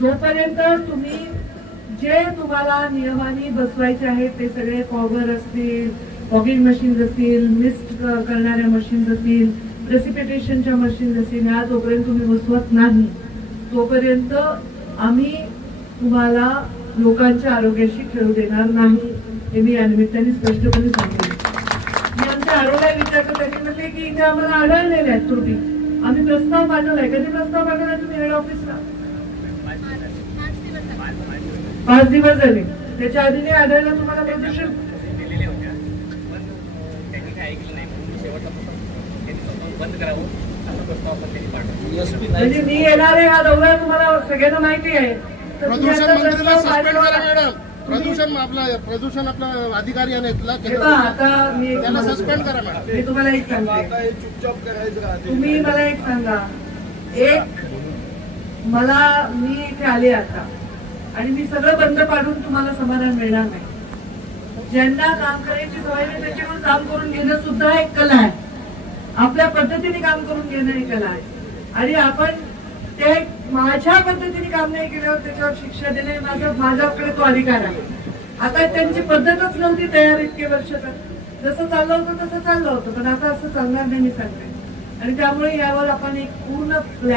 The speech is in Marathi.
जोपर्यंत तुम्ही जे तुम्हाला नियमाने बसवायचे आहेत ते सगळे फॉगर असतील, फॉगिंग मशीन्स असतील, मिस्ट करणाऱ्या मशीन्स असतील, प्रेसिपिटेशनच्या मशीन्स असतील, ह्या जोपर्यंत तुम्ही बसवत नाही तोपर्यंत आम्ही तुम्हाला लोकांच्या आरोग्याशी खेळू देणार नाही, हे मी या निमित्ताने स्पष्टपणे सांगितले. मी आमच्या आरोग्याला विचारतो, त्यांनी म्हणले की इथे आम्हाला आढळलेल्या आहेत त्रुटी. आम्ही प्रस्ताव पाठवलाय. कधी प्रस्ताव पाठवलाय तुम्ही हेड ऑफिसला? 5 दिवस झाले. त्याच्या आधी नाही आढळलं तुम्हाला प्रदूषण? म्हणजे मी येणार आहे हा दौरा तुम्हाला सगळ्यांना माहिती आहे. प्रदूषण मंत्रीला सस्पेंड करा मॅडम. प्रदूषण आपला अधिकारी आता मी त्याला सस्पेंड करा मॅडम. मी तुम्हाला एक सांगते, तुम्ही मला एक सांगा. मी इथे आले आता आणि मी सगळं बंद पाडून तुम्हाला समाधान मिळणार नाही. ज्यांना काम करायची सवय नाही त्याच्याकडून काम करून घेणं सुद्धा एक कला आहे. आपल्या पद्धतीने काम करून घेणं ही कला आहे. आणि आपण ते माझ्या पद्धतीने काम नाही केल्यावर त्याच्यावर शिक्षा देणे माझ्याकडे तो अधिकार आहे. आता त्यांची पद्धतच नव्हती तयार इतके वर्ष. तर जसं चाललं होतं तसं चाललं होतं, पण आता असं चालणार नाही मी सांगते. आणि त्यामुळे यावर आपण एक पूर्ण प्लॅन